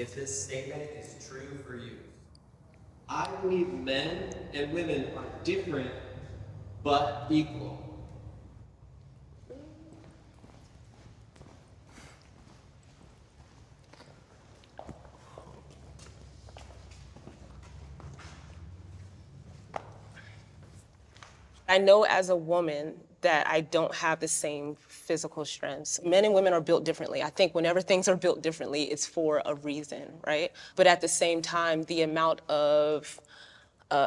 if this statement is true for you. I believe men and women are different but equal. I know as a woman that I don't have the same physical strengths. Men and women are built differently. I think whenever things are built differently, it's for a reason, right? But at the same time, the amount of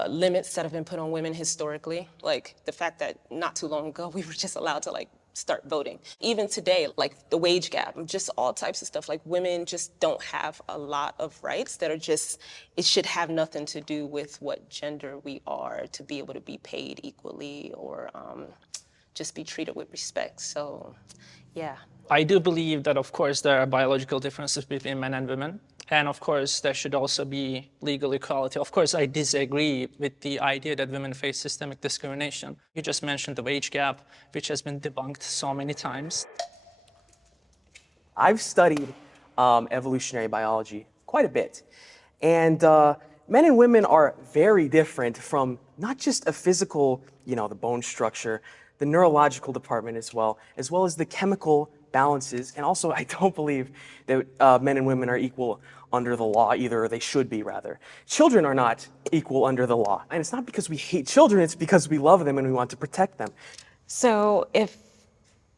limits that have been put on women historically, like the fact that not too long ago we were just allowed to start voting. Even today, like the wage gap, just all types of stuff. Like women just don't have a lot of rights that are just, it should have nothing to do with what gender we are to be able to be paid equally or just be treated with respect. So, yeah. I do believe that, of course, there are biological differences between men and women. And of course, there should also be legal equality. Of course, I disagree with the idea that women face systemic discrimination. You just mentioned the wage gap, which has been debunked so many times. I've studied evolutionary biology quite a bit. And men and women are very different from not just a physical, the bone structure, the neurological department as well as the chemical balances. And also, I don't believe that men and women are equal under the law either, or they should be rather. Children are not equal under the law. And it's not because we hate children, it's because we love them and we want to protect them. So if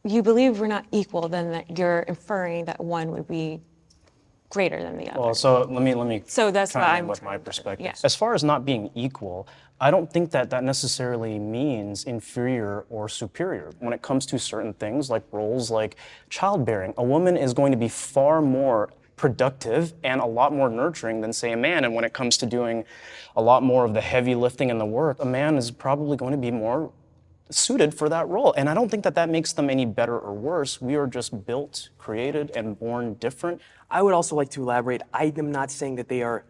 you believe we're not equal, then that you're inferring that one would be greater than the other. Well, so let me So that's chime why in I'm with trying my to- perspective. yeah. As far as not being equal, I don't think that that necessarily means inferior or superior. When it comes to certain things like roles like childbearing, a woman is going to be far more productive and a lot more nurturing than, say, a man. And when it comes to doing a lot more of the heavy lifting and the work, a man is probably going to be more suited for that role. And I don't think that that makes them any better or worse. We are just built, created, and born different. I would also like to elaborate. I am not saying that they are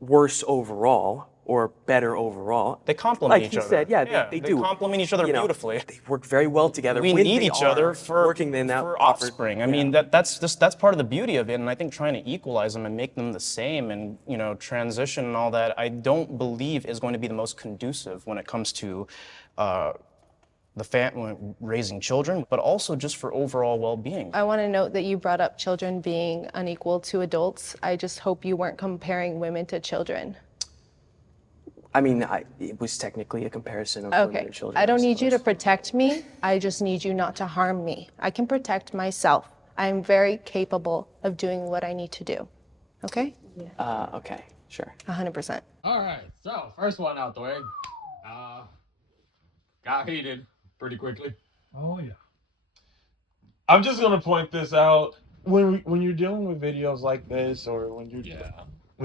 worse overall or better overall. They complement like each other. Like he said, yeah, they do. They complement each other beautifully. They work very well together. We when need they each other for working in that for offspring. I mean, that's part of the beauty of it. And I think trying to equalize them and make them the same and transition and all that, I don't believe is going to be the most conducive when it comes to raising children, but also just for overall well-being. I want to note that you brought up children being unequal to adults. I just hope you weren't comparing women to children. I mean, it was technically a comparison of women and children. I don't need you to protect me. I just need you not to harm me. I can protect myself. I'm very capable of doing what I need to do. Okay? Okay, sure. 100%. All right, so first one out the way. Got heated pretty quickly. Oh yeah. I'm just gonna point this out when you're dealing with videos like this, or when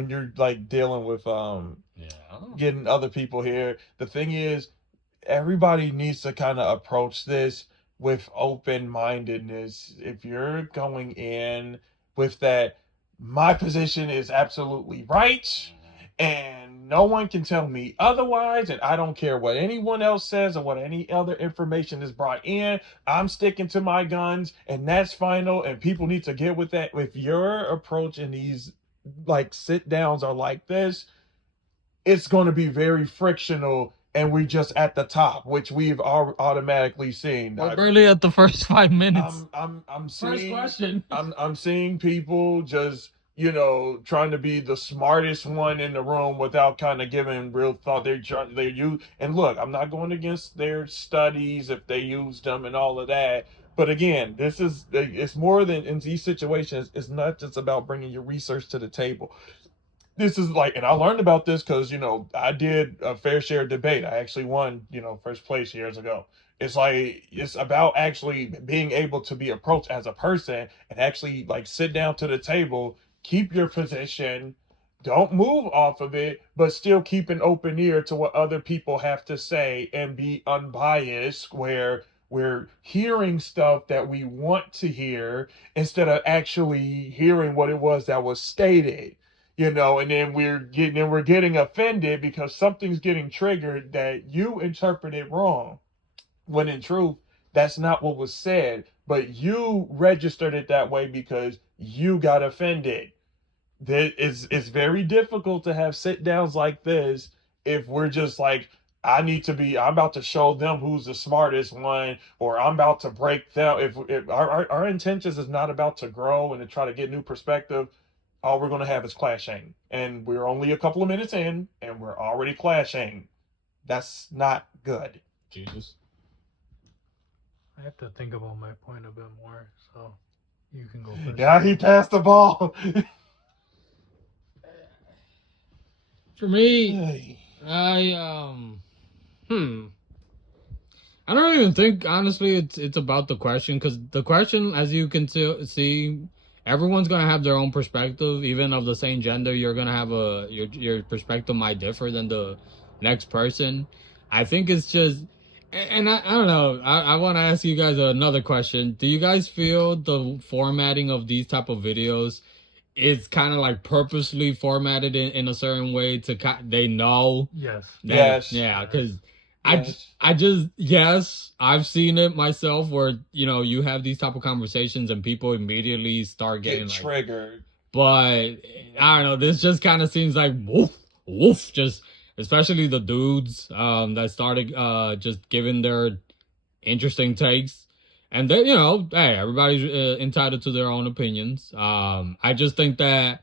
you're like dealing with getting other people here. The thing is, everybody needs to kind of approach this with open-mindedness. If you're going in with that, my position is absolutely right, and no one can tell me otherwise, and I don't care what anyone else says or what any other information is brought in. I'm sticking to my guns, and that's final, and people need to get with that. If your approach in these like sit downs are like this, it's going to be very frictional, and we just at the top, which we've automatically seen. We're barely at the first 5 minutes. I'm seeing, First question. I'm seeing people just trying to be the smartest one in the room without kind of giving real thought. They use, and look, I'm not going against their studies if they use them and all of that. But again, it's more than in these situations. It's not just about bringing your research to the table. This is like, and I learned about this because, I did a fair share debate. I actually won, first place years ago. It's like, it's about actually being able to be approached as a person and actually like sit down to the table, keep your position, don't move off of it, but still keep an open ear to what other people have to say and be unbiased, where we're hearing stuff that we want to hear instead of actually hearing what it was that was stated. And then we're getting offended because something's getting triggered that you interpreted wrong, when in truth that's not what was said, but you registered it that way because you got offended. it's very difficult to have sit downs like this if we're just like, I'm about to show them who's the smartest one, or I'm about to break them. If our intentions is not about to grow and to try to get new perspective, all we're going to have is clashing. And we're only a couple of minutes in and we're already clashing. That's not good. Jesus. I have to think about my point a bit more, so you can go first. Yeah, he passed the ball. For me, I I don't even think honestly it's about the question, because the question, as you can see, everyone's gonna have their own perspective. Even of the same gender, you're gonna have your perspective might differ than the next person. I think it's just, and I don't know. I want to ask you guys another question. Do you guys feel the formatting of these type of videos is kind of like purposely formatted in a certain way to they know? Yes. Yes. Yeah, because Yes. I just, yes, I've seen it myself where, you have these type of conversations and people immediately start getting Get like, triggered. but I don't know, this just kind of seems like woof, woof, just especially the dudes that started just giving their interesting takes. And then, hey, everybody's entitled to their own opinions. I just think that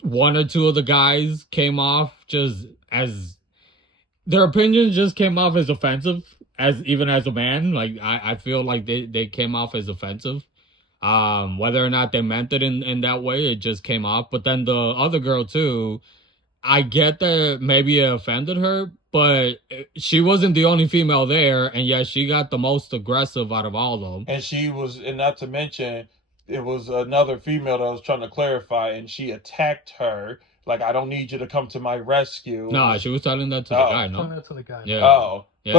one or two of the guys came off just as their opinions just came off as offensive, as even as a man. Like I feel like they came off as offensive. Whether or not they meant it in that way, it just came off. But then the other girl too, I get that maybe it offended her, but she wasn't the only female there, and yet she got the most aggressive out of all of them. And not to mention, it was another female that was trying to clarify, and she attacked her. Like, I don't need you to come to my rescue. No, she was telling that to the guy, no? Telling that to the guy. Yeah. Oh. Yeah.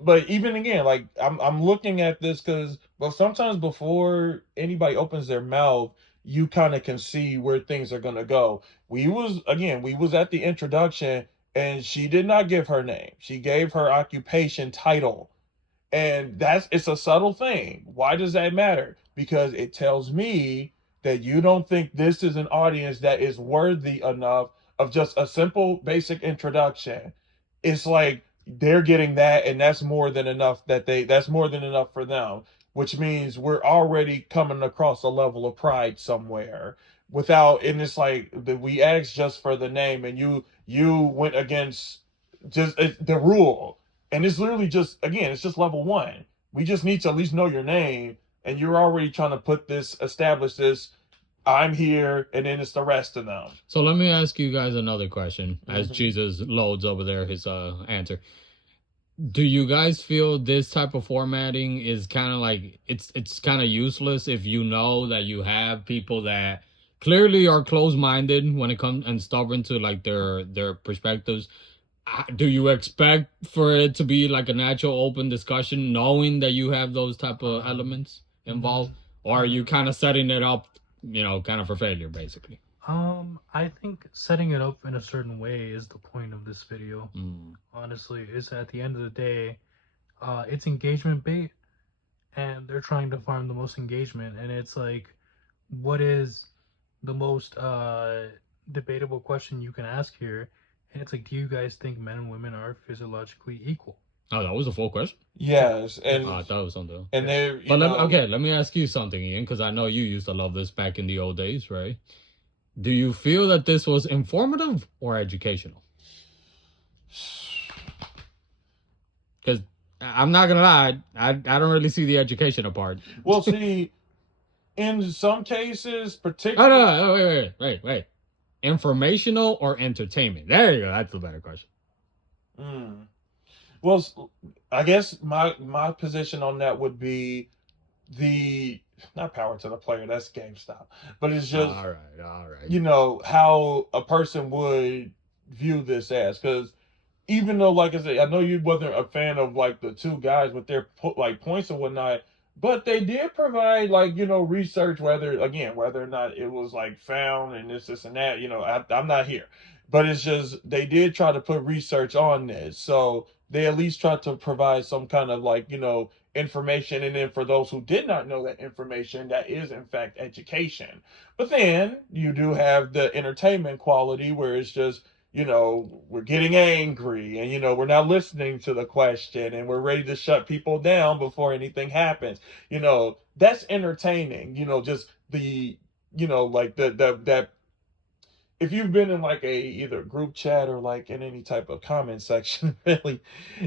But even again, like I'm looking at this because, well, sometimes before anybody opens their mouth, you kind of can see where things are gonna go. We was at the introduction, and she did not give her name. She gave her occupation title. And it's a subtle thing. Why does that matter? Because it tells me that you don't think this is an audience that is worthy enough of just a simple basic introduction. It's like they're getting that, and that's more than enough that's more than enough for them, which means we're already coming across a level of pride somewhere and it's like that we asked just for the name, and you went against just the rule. And it's literally just, again, it's just level one. We just need to at least know your name, and you're already trying to establish this. I'm here, and then it's the rest of them. So let me ask you guys another question as Jesus loads over there his answer. Do you guys feel this type of formatting is kind of like it's kind of useless if you know that you have people that clearly are closed-minded when it comes and stubborn to like their perspectives? Do you expect for it to be like a natural open discussion knowing that you have those type of elements involved, or are you kind of setting it up, kind of for failure basically? I think setting it up in a certain way is the point of this video. Mm. Honestly, it's at the end of the day, it's engagement bait, and they're trying to farm the most engagement. And it's like, what is the most debatable question you can ask here? And it's like, do you guys think men and women are physiologically equal? Oh, that was a full question? Yes, and I thought it was something else. and they're But let me ask you something, Ian, because I know you used to love this back in the old days, right? Do you feel that this was informative or educational? Because I'm not gonna lie, I don't really see the educational part. Well, see, in some cases, Oh particularly. no, wait. Informational or entertainment? There you go. That's the better question. Well, I guess my position on that would be the not power to the player. That's GameStop, but it's just All right. How a person would view this as, because even though, like I said, I know you wasn't a fan of like the two guys with their like points and whatnot, but they did provide like research, whether or not it was like found and this and that. I'm not here, but it's just they did try to put research on this. So they at least try to provide some kind of like, information. And then for those who did not know that information, that is in fact education. But then you do have the entertainment quality where it's just, we're getting angry and, we're not listening to the question and we're ready to shut people down before anything happens. That's entertaining, just the, like that if you've been in like a either group chat or like in any type of comment section really,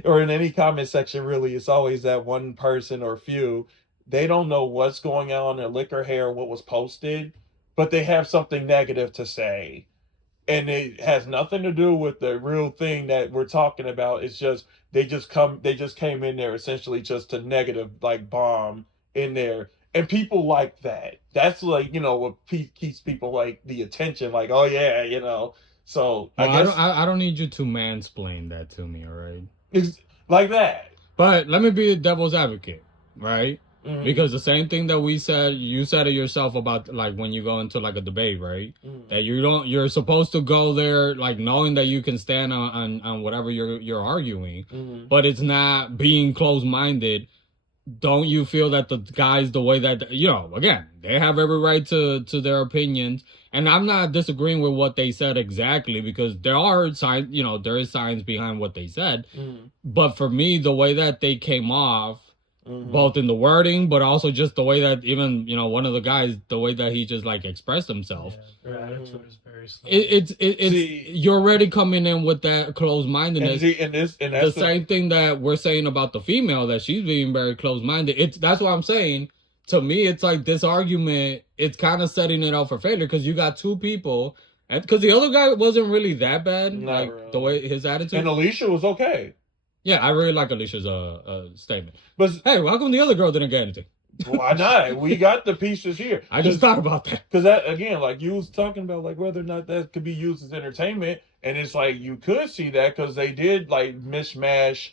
or in any comment section really, it's always that one person or few. They don't know what's going on in liquor hair, what was posted, but they have something negative to say, and it has nothing to do with the real thing that we're talking about. It's just they just came in there essentially just to negative like bomb in there, and people like that. That's like, what keeps people like the attention, like, oh yeah, so Well, I guess I don't need you to mansplain that to me, all right? it's like that. But let me be the devil's advocate, right? Mhm. Because the same thing that you said it yourself about like when you go into like a debate, right? That you're supposed to go there like knowing that you can stand on whatever you're arguing, but it's not being closed-minded. Don't you feel that the guys, the way that, again, they have every right to their opinions, and I'm not disagreeing with what they said exactly, because there are signs, there is science behind what they said, but for me, the way that they came off, both in the wording, but also just the way that even, one of the guys, the way that he just like expressed himself, Their attitude is very slow. it's See- you're already coming in with that closed-mindedness. and that's The same thing that we're saying about the female, that she's being very closed-minded. That's what I'm saying. To me, it's like this argument, it's kind of setting it up for failure, because you got two people, and because the other guy wasn't really that bad, Not like really. the way his attitude. And Alicia was okay. Yeah, I really like Alicia's statement. But Hey, how come the other girl didn't get anything? why not? We got the pieces here. I just thought about that. Because that, again, like you was talking about, like whether or not that could be used as entertainment, and it's like you could see that because they did like mishmash,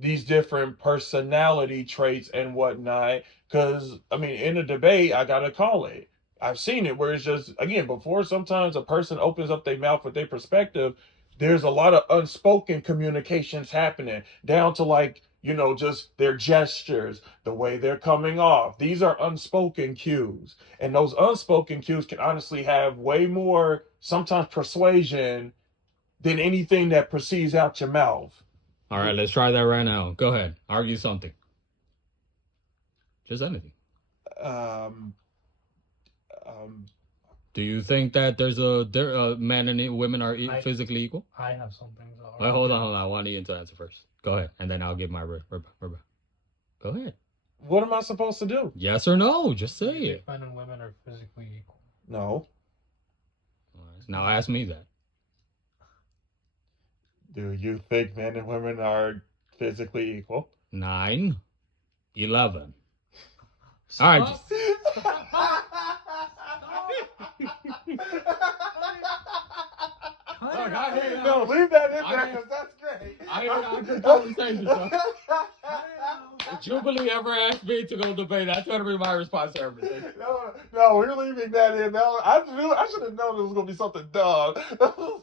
these different personality traits and whatnot. Because I mean, in a debate, I gotta call it. I've seen it where it's just, again, before sometimes a person opens up their mouth with their perspective, there's a lot of unspoken communications happening down to like, just their gestures, the way they're coming off. These are unspoken cues. And those unspoken cues can honestly have way more, sometimes, persuasion than anything that proceeds out your mouth. All right, let's try that right now. Go ahead. Argue something. Just anything. Do you think that men and women are physically equal? I have something to Wait, hold on. I want Ian to answer first. Go ahead, and then I'll give my Go ahead. What am I supposed to do? Yes or no? Just say it. Men and women are physically equal. No. All right, now ask me that. Do you think men and women are physically equal? 9, 11. All right. Look, I hear No, leave that in there because that's great. I hear our good conversation, so. If Jubilee ever asked me to go debate, that's going to be my response to everything. No, we're leaving that in. No, I should have known it was going to be something dumb.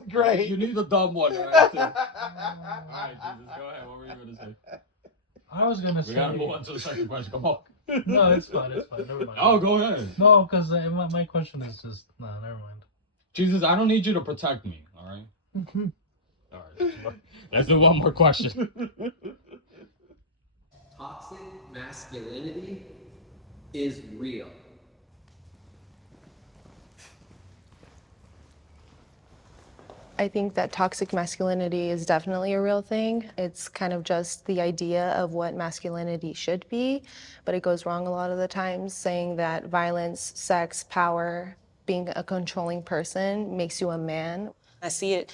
Great. You need a dumb one, right? All right, Jesus, go ahead. What were you going to say? I was gonna say. We got to move on to the second question. Come on. No, it's fine. Never mind. Oh, go ahead. No, because my question is just never mind. Jesus, I don't need you to protect me, all right? Mm-hmm. All right. Let's do one more question. Toxic masculinity is real. I think that toxic masculinity is definitely a real thing. It's kind of just the idea of what masculinity should be, but it goes wrong a lot of the times, saying that violence, sex, power, being a controlling person makes you a man. I see it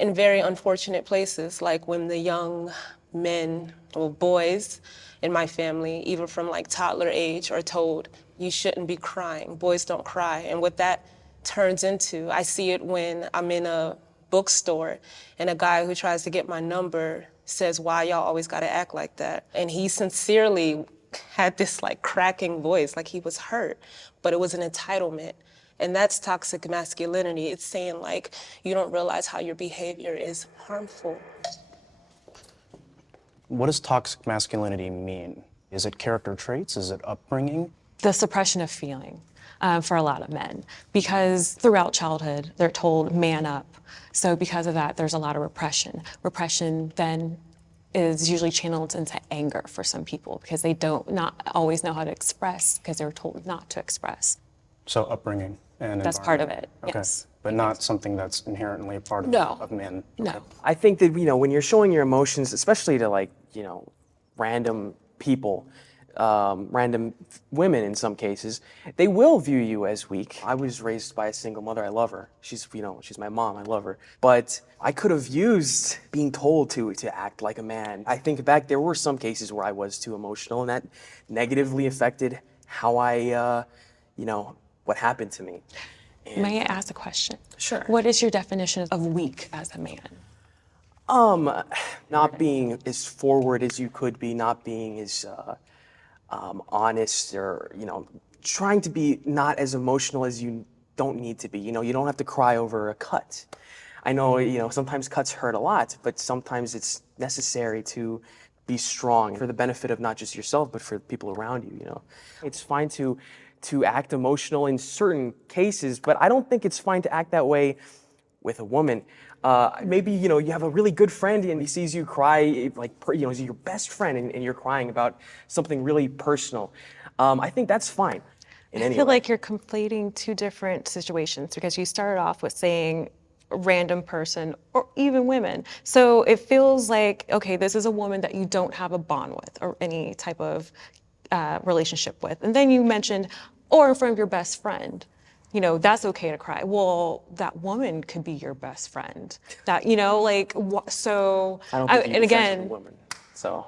in very unfortunate places, like when the young men or boys in my family, even from like toddler age, are told, you shouldn't be crying, boys don't cry. And what that turns into, I see it when I'm in a bookstore and a guy who tries to get my number says, why y'all always gotta act like that? And he sincerely had this like cracking voice, like he was hurt, but it was an entitlement. And that's toxic masculinity. It's saying like, you don't realize how your behavior is harmful. What does toxic masculinity mean? Is it character traits? Is it upbringing? The suppression of feeling for a lot of men, because throughout childhood they're told man up. So because of that, there's a lot of repression. Repression then is usually channeled into anger for some people because they don't not always know how to express because they're told not to express. So upbringing and That's part of environment. it. Okay. Yes. But not something that's inherently a part of, No. of men. No. I think that, when you're showing your emotions, especially to random people, random women in some cases, they will view you as weak. I was raised by a single mother. I love her. She's my mom. I love her. But I could have used being told to act like a man. I think back, there were some cases where I was too emotional, and that negatively affected how I, what happened to me. May I ask a question? Sure. What is your definition of weak as a man? Not being as forward as you could be, not being as honest, or trying to be not as emotional as you don't need to be. You don't have to cry over a cut. I know sometimes cuts hurt a lot, but sometimes it's necessary to be strong for the benefit of not just yourself, but for people around you. It's fine to act emotional in certain cases, but I don't think it's fine to act that way with a woman. Maybe you have a really good friend and he sees you cry, he's your best friend, and you're crying about something really personal. I think that's fine. I feel like you're conflating two different situations because you started off with saying random person or even women. So it feels like, okay, this is a woman that you don't have a bond with or any type of relationship with. And then you mentioned, or in front of your best friend. That's okay to cry. Well, that woman could be your best friend. That, so, I don't think you and be friends again, with a woman, so.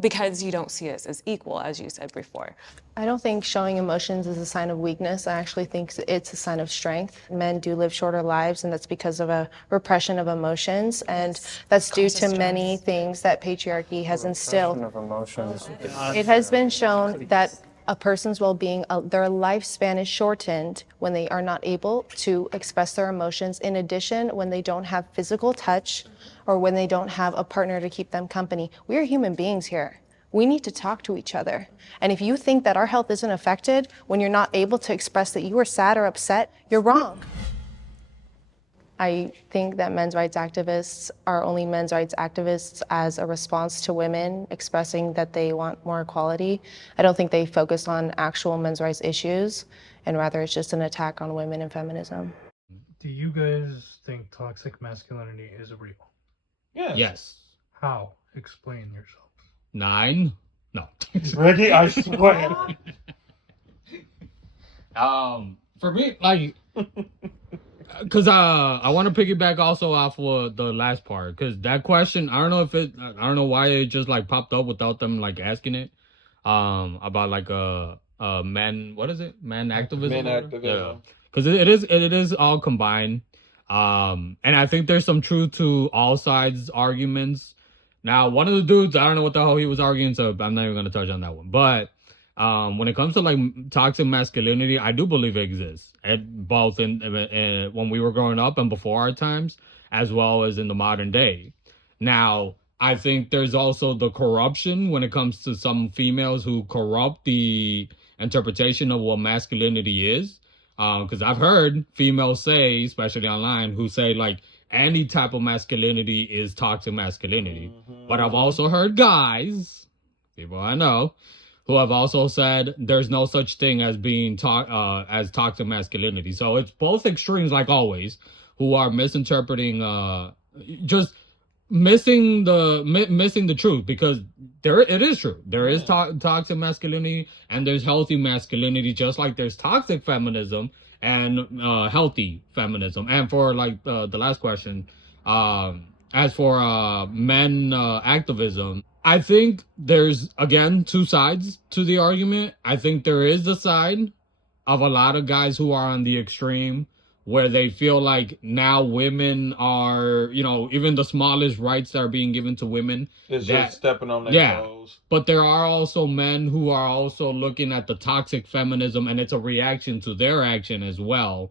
Because you don't see us as equal, as you said before. I don't think showing emotions is a sign of weakness. I actually think it's a sign of strength. Men do live shorter lives, and that's because of a repression of emotions, and that's due to many things that patriarchy has instilled. Of emotions. It has been shown that a person's well-being, their lifespan is shortened when they are not able to express their emotions. In addition, when they don't have physical touch or when they don't have a partner to keep them company. We are human beings here. We need to talk to each other. And if you think that our health isn't affected when you're not able to express that you are sad or upset, you're wrong. I think that men's rights activists are only men's rights activists as a response to women expressing that they want more equality. I don't think they focus on actual men's rights issues, and rather it's just an attack on women and feminism. Do you guys think toxic masculinity is real? Yes. How? Explain yourself. 9? No. Ricky, I swear. For me, because I want to piggyback also off of the last part, because that question, I don't know why it just popped up without them asking it, about men, what is it, man activism? Men activism. Yeah, because it is all combined, and I think there's some truth to all sides arguments. Now, one of the dudes, I don't know what the hell he was arguing, so I'm not even gonna touch on that one, but. When it comes to toxic masculinity, I do believe it exists, both in when we were growing up and before our times, as well as in the modern day. Now, I think there's also the corruption when it comes to some females who corrupt the interpretation of what masculinity is. Because I've heard females say, especially online, who say any type of masculinity is toxic masculinity. But I've also heard guys, people I know, who have also said there's no such thing as being as toxic masculinity. So it's both extremes, like always, who are misinterpreting, just missing the truth, because it is true. There is toxic masculinity and there's healthy masculinity, just like there's toxic feminism and healthy feminism. And for the last question, as for men activism, I think there's, again, two sides to the argument. I think there is the side of a lot of guys who are on the extreme, where they feel like now women are, even the smallest rights that are being given to women. It's just stepping on their toes. But there are also men who are also looking at the toxic feminism, and it's a reaction to their action as well.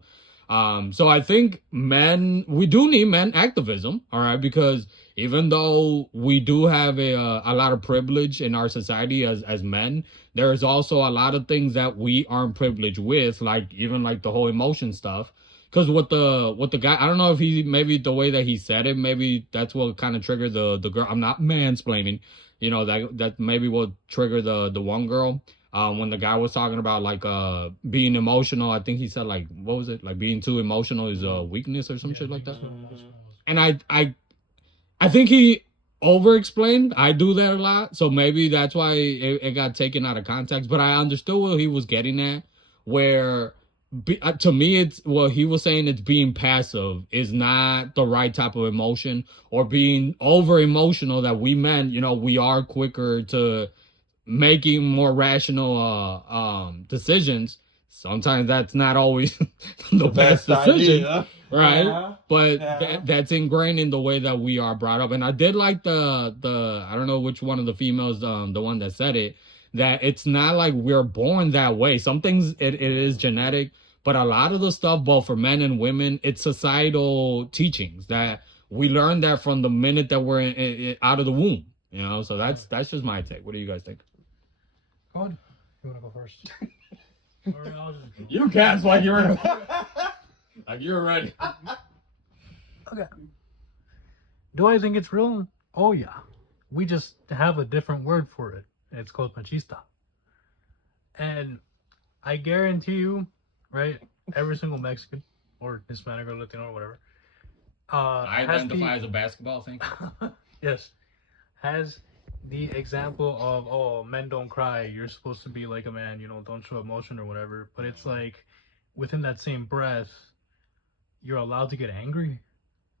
So I think we do need men activism, all right, because even though we do have a lot of privilege in our society as men, there is also a lot of things that we aren't privileged with, like even like the whole emotion stuff. Because what the guy, I don't know if he, maybe the way that he said it, maybe that's what kind of triggered the girl. I'm not mansplaining, that maybe will trigger the one girl. When the guy was talking about like being emotional, I think he said like, what was it, like being too emotional is a weakness or some shit like that. And I think he over explained. I do that a lot, so maybe that's why it got taken out of context, but I understood what he was getting at, where to me it's what he was saying, it's being passive is not the right type of emotion, or being over emotional, that we men, we are quicker to making more rational decisions. Sometimes that's not always the best decision, idea. right? Yeah. But Yeah. that's ingrained in the way that we are brought up. And I did like the I don't know which one of the females, the one that said it, that it's not like we're born that way. Some things it is genetic, but a lot of the stuff, both for men and women, it's societal teachings that we learn that from the minute that we're out of the womb. So that's just my take. What do you guys think? Go on. You want to go first? Or I'll just go. You cast like you're like you're ready. Okay. Do I think it's real? Oh yeah. We just have a different word for it. It's called machista. And I guarantee you, right? Every single Mexican or Hispanic or Latino or whatever. I identify as a basketball thing. Yes. Has the example of, oh, men don't cry, you're supposed to be like a man, don't show emotion or whatever. But it's like within that same breath, you're allowed to get angry,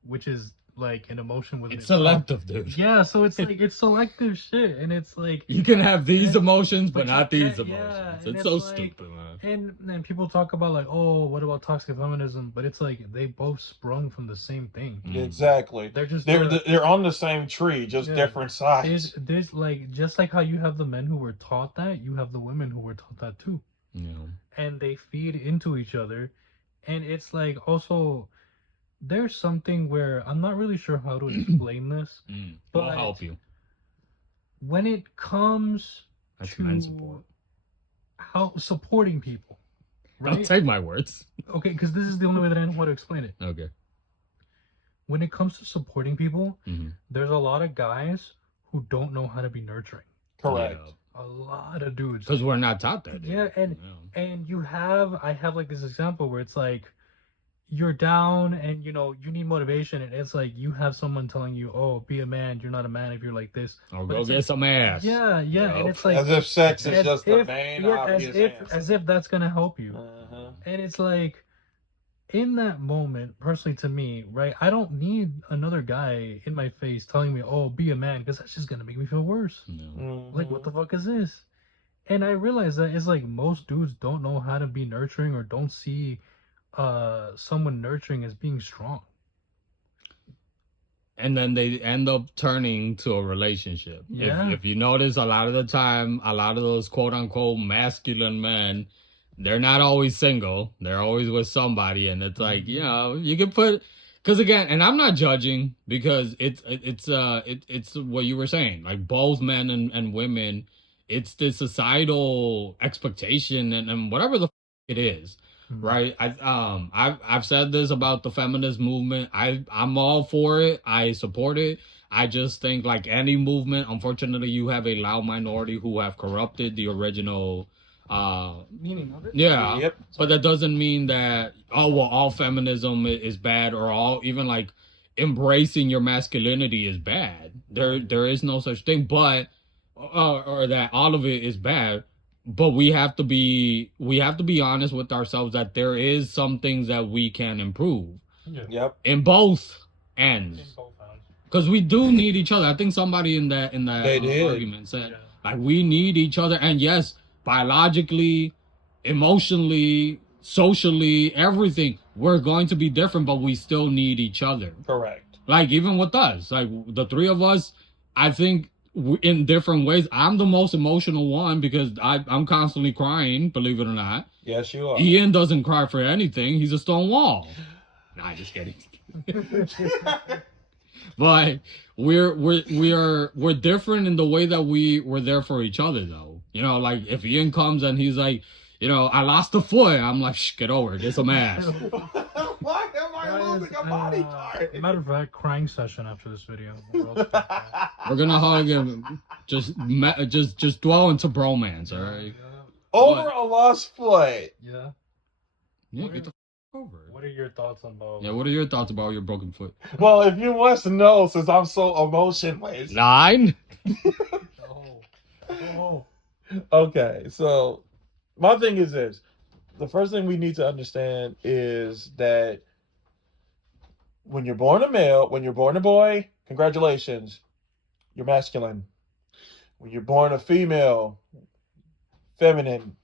which is like an emotion within It's itself. selective, dude. Yeah, so it's like it's selective shit, and it's like You can have these emotions, but but you not these can't- emotions. yeah, It's and so it's like- stupid, man. and then people talk about like, oh, what about toxic feminism? But it's like they both sprung from the same thing. Exactly. They're just They're on the same tree, just Yeah. different sides. there's like, just like how you have the men who were taught that, you have the women who were taught that too, and they feed into each other. And it's like, also, there's something where I'm not really sure how to explain this, We'll but help you. when it comes That's to men support. how supporting people, Don't right? take my words. Okay, because this is the only way that I know how to explain it. Okay. When it comes to supporting people, Mhm. there's a lot of guys who don't know how to be nurturing. Correct. A lot of dudes. Because we're not taught that. Yeah, and I have like this example where it's like you're down and you need motivation, and it's like you have someone telling you, oh, be a man, you're not a man if you're like this. Or But go it's get like, some ass. yeah, and it's like As if sex is as just the if- main yeah, obvious answer. as if that's gonna help you. And it's like, in that moment, personally to me, right, I don't need another guy in my face telling me, oh, be a man, because that's just gonna make me feel worse. Like, what the fuck is this? And I realize that it's like most dudes don't know how to be nurturing, or don't see someone nurturing as being strong. And then they end up turning to a relationship. Yeah. If you notice, a lot of the time, a lot of those quote unquote masculine men, they're not always single. They're always with somebody. And it's like, you can put, because again, and I'm not judging, because it's what you were saying, like both men and women, it's the societal expectation and whatever the it is. Right. I've said this about the feminist movement. I'm all for it. I support it. I just think, like any movement, unfortunately, you have a loud minority who have corrupted the original Meaning of it? yeah. Yep. But that doesn't mean that all feminism is bad, or all, even like embracing your masculinity is bad. There is no such thing, but or that all of it is bad. But we have to be honest with ourselves that there is some things that we can improve Yep. in both ends, because we do need each other. I think somebody in that They did. argument said, like, we need each other, and yes, biologically, emotionally, socially, everything, we're going to be different, but we still need each other. Correct. Like, even with us, like the three of us, I think in different ways. I'm the most emotional one because I'm constantly crying, believe it or not. Yes, you are. Ian doesn't cry for anything. He's a stone wall. Nah, just kidding. But we're different in the way that we're there for each other, though. You know, like if Ian comes and he's like, you know, I lost a foot, I'm like, shh, get over it, get some ass. Why am I losing a body part? Matter of fact, crying session after this video. We're gonna hug him. Just dwell into bromance, all right? Over a lost foot. Yeah. Yeah, get the f over it. What are your thoughts about? Yeah, what are your thoughts about your broken foot? Well, if you want to know, since I'm so emotionless. 9. Oh. Okay, so my thing is this. The first thing we need to understand is that when you're born a male, when you're born a boy, congratulations, you're masculine. When you're born a female, feminine.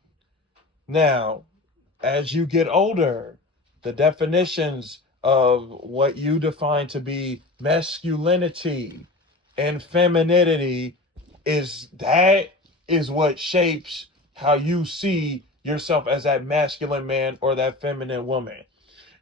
Now, as you get older, the definitions of what you define to be masculinity and femininity is what shapes how you see yourself as that masculine man or that feminine woman.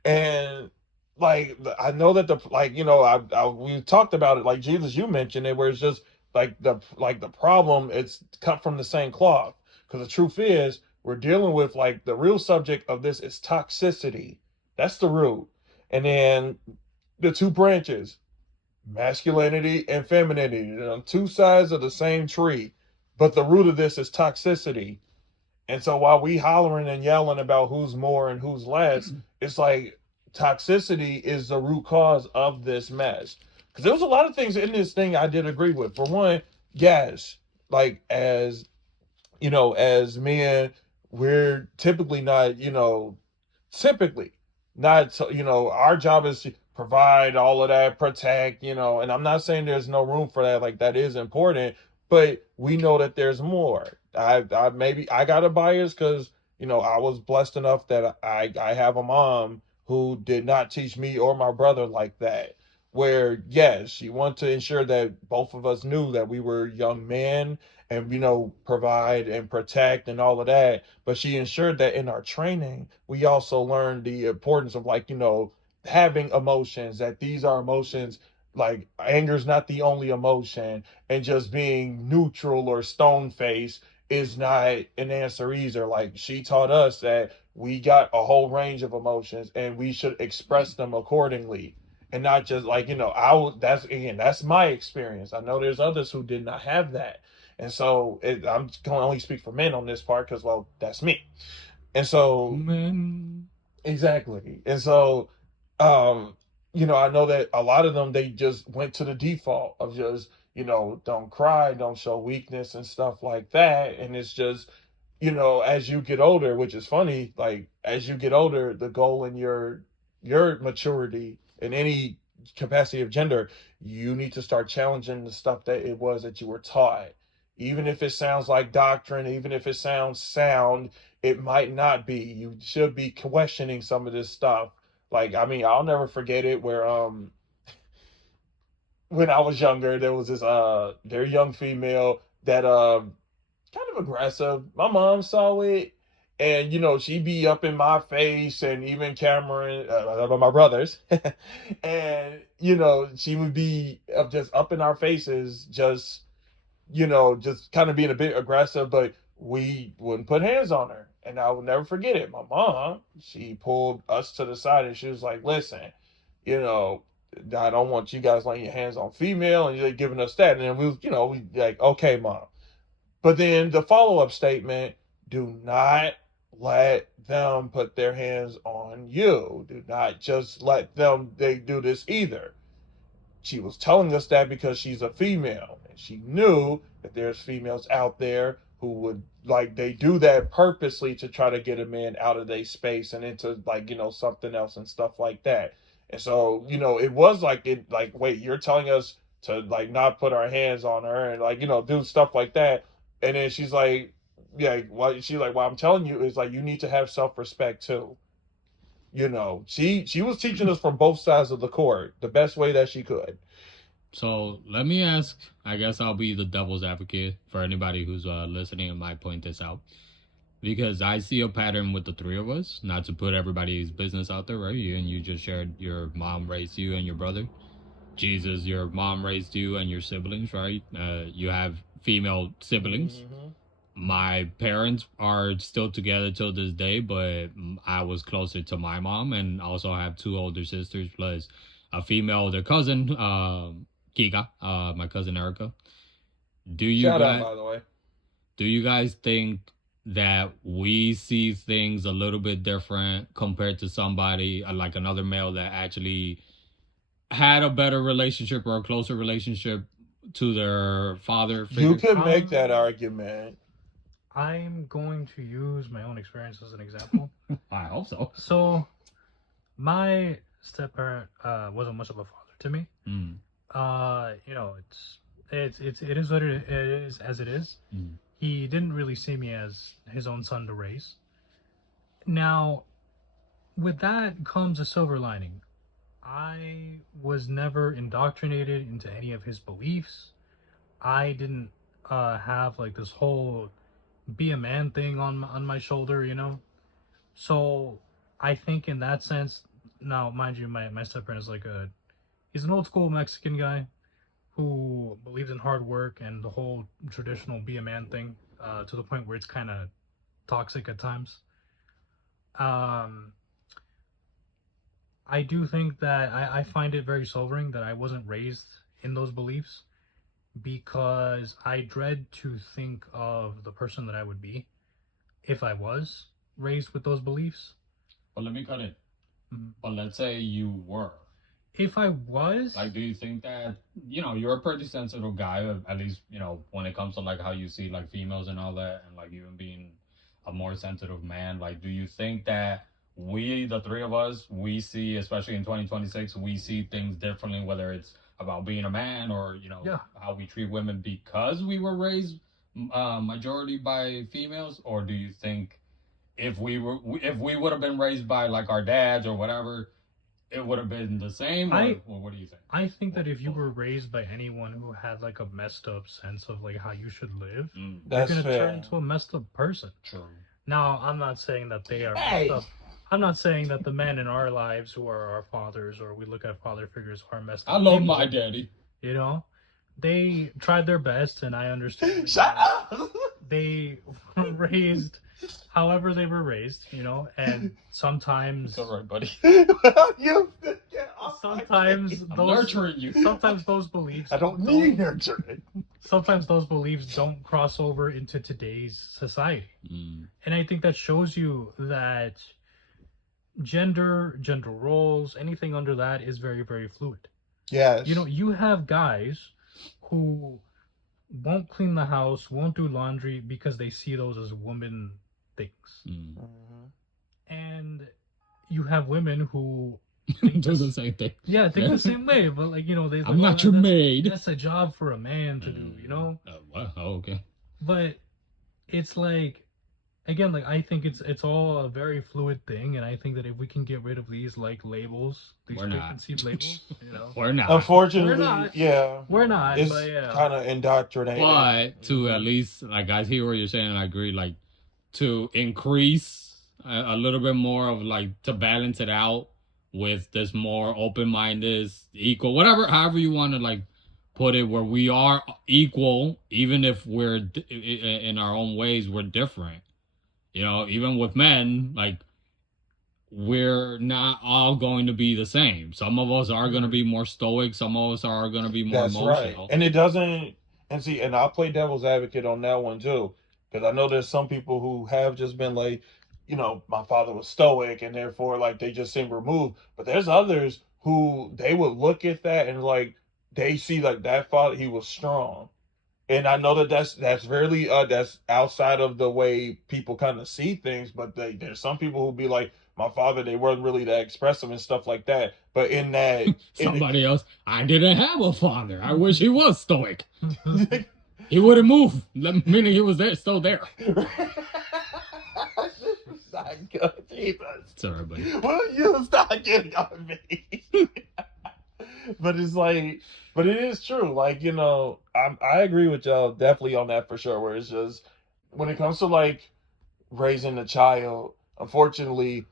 And like I know that we talked about it, like Jesus, you mentioned it, where it's just the problem, it's cut from the same cloth. Because the truth is, we're dealing with like the real subject of this is toxicity. That's the root. And then the two branches, masculinity and femininity, on two sides of the same tree. But the root of this is toxicity. And so while we hollering and yelling about who's more and who's less, it's like toxicity is the root cause of this mess. Because there was a lot of things in this thing I did agree with. For one, yes, like as men, we're typically not, our job is to provide all of that, protect, and I'm not saying there's no room for that, like that is important, but we know that there's more. I got a bias because, I was blessed enough that I have a mom who did not teach me or my brother like that. Where, yes, she wanted to ensure that both of us knew that we were young men and, provide and protect and all of that. But she ensured that in our training, we also learned the importance of having emotions, that these are emotions, like anger is not the only emotion, and just being neutral or stone faced is not an answer either. Like she taught us that we got a whole range of emotions and we should express them accordingly. And not just that's my experience. I know there's others who did not have that. And so I'm going to only speak for men on this part because, well, that's me. And so, Men. exactly. And so, I know that a lot of them, they just went to the default of just, don't cry, don't show weakness and stuff like that. And it's just, as you get older, which is funny, like as you get older, the goal in your maturity in any capacity of gender, you need to start challenging the stuff that it was that you were taught. Even if it sounds like doctrine, even if it sounds sound, it might not be. You should be questioning some of this stuff. Like, I mean, I'll never forget it where when I was younger, there was this very young female that kind of aggressive. My mom saw it, and she'd be up in my face, and even Cameron, my brothers, and she would be just up in our faces, just just kind of being a bit aggressive, but we wouldn't put hands on her. And I will never forget it. My mom, she pulled us to the side and she was like, listen, I don't want you guys laying your hands on female and you're giving us that. And then we like, okay, mom. But then the follow-up statement, do not let them put their hands on you. Do not just let them, they do this either. She was telling us that because she's a female and she knew that there's females out there who would they do that purposely to try to get a man out of their space and into something else and stuff like that. And so, it was wait, you're telling us to not put our hands on her and do stuff like that. And then she's like, yeah, she's like, what I'm telling you is you need to have self-respect too. She was teaching us from both sides of the court the best way that she could. So let me ask, I guess I'll be the devil's advocate for anybody who's listening and might point this out. because I see a pattern with the three of us. Not to put everybody's business out there, right? You just shared your mom raised you and your brother. Jesus, your mom raised you and your siblings, right? You have female siblings. My parents are still together till this day, but I was closer to my mom, and also have two older sisters plus a female older cousin, Kika, my cousin Erica. Do you Shout out, guys by the way. do you guys think that we see things a little bit different compared to somebody like another male that actually had a better relationship or a closer relationship to their father You figure? could make that argument. I'm going to use my own experience as an example. I hope so. So, my step parent wasn't much of a father to me. Mm. You know, it is what it is as it is. He didn't really see me as his own son to raise. Now, with that comes a silver lining. I was never indoctrinated into any of his beliefs. I didn't have like this whole be a man thing on my shoulder, you know. So I think in that sense, now mind you, my stepbrother is he's an old school Mexican guy who believes in hard work and the whole traditional be a man thing, to the point where it's kind of toxic at times. Um, I do think that I find it very sobering that I wasn't raised in those beliefs, because I dread to think of the person that I would be if I was raised with those beliefs. But let me cut it. But let's say you were. If I was, Like, do you think that, you're a pretty sensitive guy, at least, when it comes to like how you see like females and all that, and like even being a more sensitive man, like, do you think that we, the three of us, we see, especially in 2026, we see things differently, whether it's about being a man or, Yeah. how we treat women because we were raised majority by females? Or do you think if we would have been raised by like our dads or whatever, it would have been the same? Or what do you think? I think that if you were raised by anyone who had like a messed up sense of like how you should live, you're That's gonna fair. turn into a messed up person. True. Now, I'm not saying that they are Hey! messed up. I'm not saying that the men in our lives who are our fathers or we look at father figures are messed up. I love people, my daddy. You know, they tried their best, and I understand. Shut up! They were raised however they were raised, and sometimes It's all right, buddy. You get off my sometimes face. I'm those nurturing you. sometimes those beliefs I don't need nurturing. sometimes those beliefs don't cross over into today's society. And I think that shows you that gender roles, anything under that is very, very fluid. Yes. You have guys who won't clean the house, won't do laundry because they see those as woman things. And you have women who Do the same thing. think the same way, but I'm not your maid. That's a job for a man to do, What? Oh, okay. But it's like, again, like I think it's all a very fluid thing, and I think that if we can get rid of these like labels, these We're not. preconceived labels, We're not. Unfortunately, We're not. yeah. we're not. It's But yeah, kind of indoctrinated. But to at least, like, I hear what you're saying, and I agree, like, to increase a little bit more of, like, to balance it out with this more open-minded, equal, whatever, however you want to, like, put it, where we are equal, even if we're, in our own ways, we're different. Even with men, like, we're not all going to be the same. Some of us are going to be more stoic. Some of us are going to be more That's emotional. right. And it doesn't, and see, and I'll play devil's advocate on that one too. Because I know there's some people who have just been like, my father was stoic and therefore like they just seem removed. But there's others who they would look at that and like they see like that father, he was strong. And I know that that's really that's outside of the way people kind of see things, but there's some people who be like, my father, they weren't really that expressive and stuff like that. But in that Somebody else, I didn't have a father. I wish he was stoic. He would have moved, meaning he was there, still there. Not good, Jesus. Sorry, buddy. Will you stop getting on me? But it's like, but it is true. Like, I agree with y'all definitely on that for sure. Where it's just when it comes to like raising a child, unfortunately,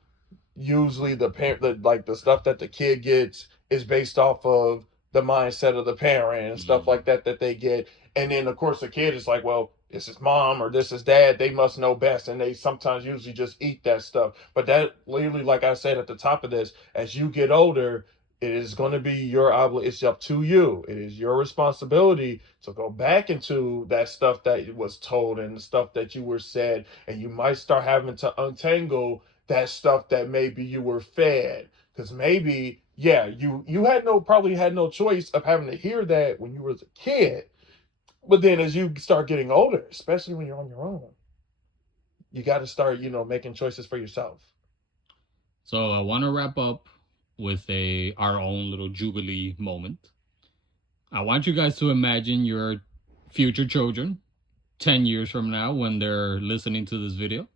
usually the parent, like the stuff that the kid gets is based off of the mindset of the parent and stuff like that they get. And then of course the kid is like, well, this is mom or this is dad, they must know best, and they sometimes usually just eat that stuff. But that literally, like I said at the top of this, as you get older, it is going to be your obligation. It's up to you. It is your responsibility to go back into that stuff that was told and the stuff that you were said, and you might start having to untangle that stuff that maybe you were fed, because maybe, yeah, you had no, probably had no choice of having to hear that when you were a kid. But then as you start getting older, especially when you're on your own, you got to start, making choices for yourself. So I want to wrap up with our own little Jubilee moment. I want you guys to imagine your future children 10 years from now when they're listening to this video.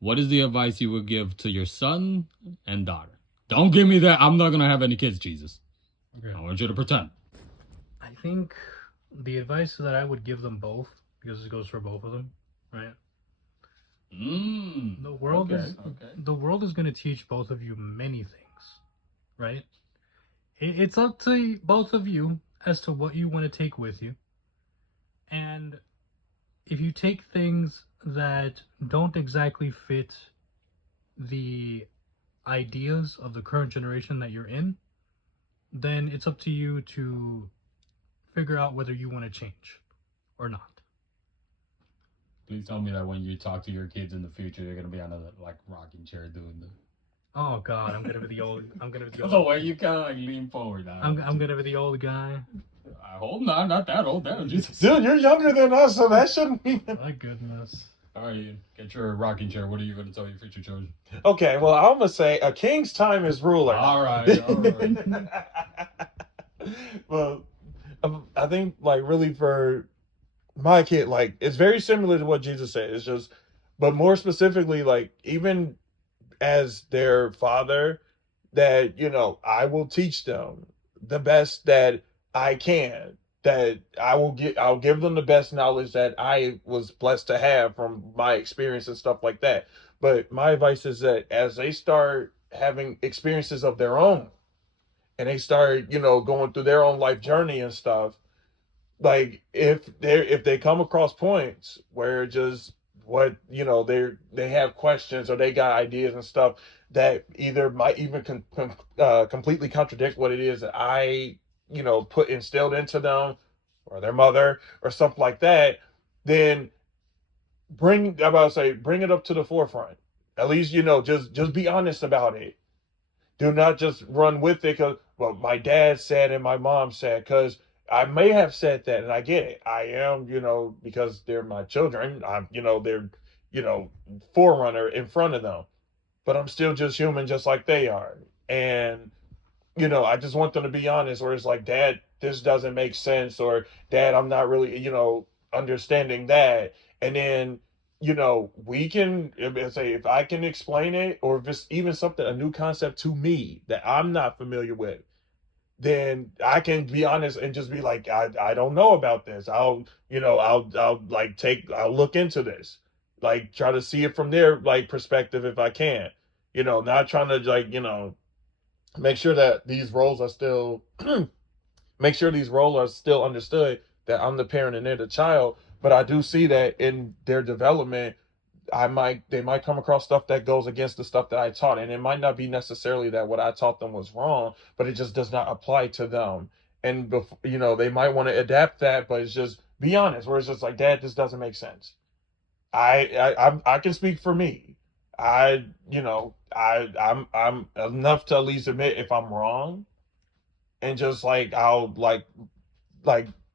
What is the advice you would give to your son and daughter? Don't give me that. I'm not going to have any kids, Jesus. Okay. I want you to pretend. I think the advice that I would give them both, because it goes for both of them, right? The world is going to teach both of you many things, right? It's up to both of you as to what you want to take with you. And if you take things that don't exactly fit the ideas of the current generation that you're in, then it's up to you to figure out whether you want to change or not. Please tell me that when you talk to your kids in the future, they're gonna be on a rocking chair doing the. Oh God, I'm gonna be the old. The way you kind of lean forward. I'm gonna be the old guy. I hope not that old. Jesus. Dude, you're younger than us, so that shouldn't be. My goodness. All right, Ian, get your rocking chair. What are you going to tell your future children? Okay, well, I'm gonna say a king's time is ruler. All right. Well, I think really for my kid, it's very similar to what Jesus said. It's just, but more specifically, even as their father, that I will teach them the best that I can. That I'll give them the best knowledge that I was blessed to have from my experience and stuff like that. But my advice is that as they start having experiences of their own, and they start, going through their own life journey and stuff, if they come across points where just what they have questions or they got ideas and stuff that either might even completely contradict what it is that I put instilled into them or their mother or something like that, then bring it up to the forefront. At least just be honest about it. Do not just run with it because, well, my dad said and my mom said, because I may have said that, and I get it. I am, because they're my children, I'm, they're, forerunner in front of them. But I'm still just human, just like they are. And, I just want them to be honest, where it's like, Dad, this doesn't make sense, or Dad, I'm not really, understanding that. And then, we can say, if I can explain it, or if it's even something, a new concept to me that I'm not familiar with, then I can be honest and just be like, I don't know about this. I'll look into this, try to see it from their perspective if I can, not trying to make sure that these roles are still, make sure these roles are still understood, that I'm the parent and they're the child. But I do see that in their development, they might come across stuff that goes against the stuff that I taught. And it might not be necessarily that what I taught them was wrong, but it just does not apply to them. And, they might want to adapt that, but it's just, be honest, where it's just like, Dad, this doesn't make sense. I can speak for me. I'm enough to at least admit if I'm wrong. And just I'll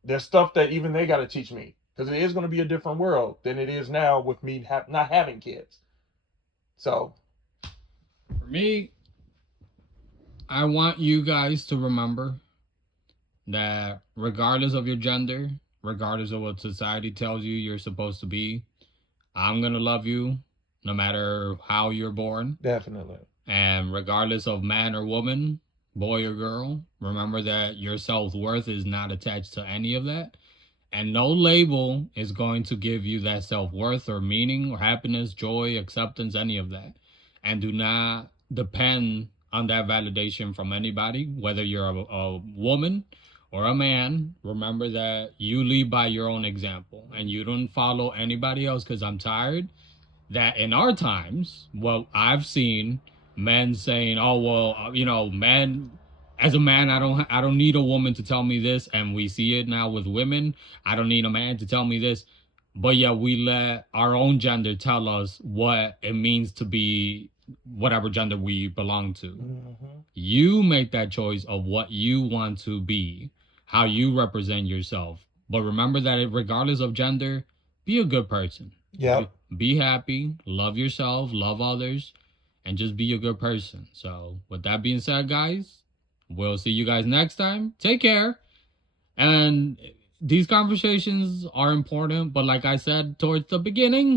there's stuff that even they got to teach me, because it is going to be a different world than it is now with me not having kids. So for me, I want you guys to remember that regardless of your gender, regardless of what society tells you you're supposed to be, I'm going to love you no matter how you're born. Definitely. And regardless of man or woman, boy or girl, remember that your self-worth is not attached to any of that. And no label is going to give you that self-worth or meaning or happiness, joy, acceptance, any of that. And do not depend on that validation from anybody, whether you're a woman or a man. Remember that you lead by your own example and you don't follow anybody else, because I'm tired that in our times, what I've seen men saying, "Oh well, men." As a man, I don't need a woman to tell me this, and we see it now with women. I don't need a man to tell me this, but yeah, we let our own gender tell us what it means to be whatever gender we belong to. You make that choice of what you want to be, how you represent yourself. But remember that regardless of gender, be a good person. Yep. Be happy, love yourself, love others, and just be a good person. So with that being said, guys, we'll see you guys next time. Take care. And these conversations are important, but like I said towards the beginning,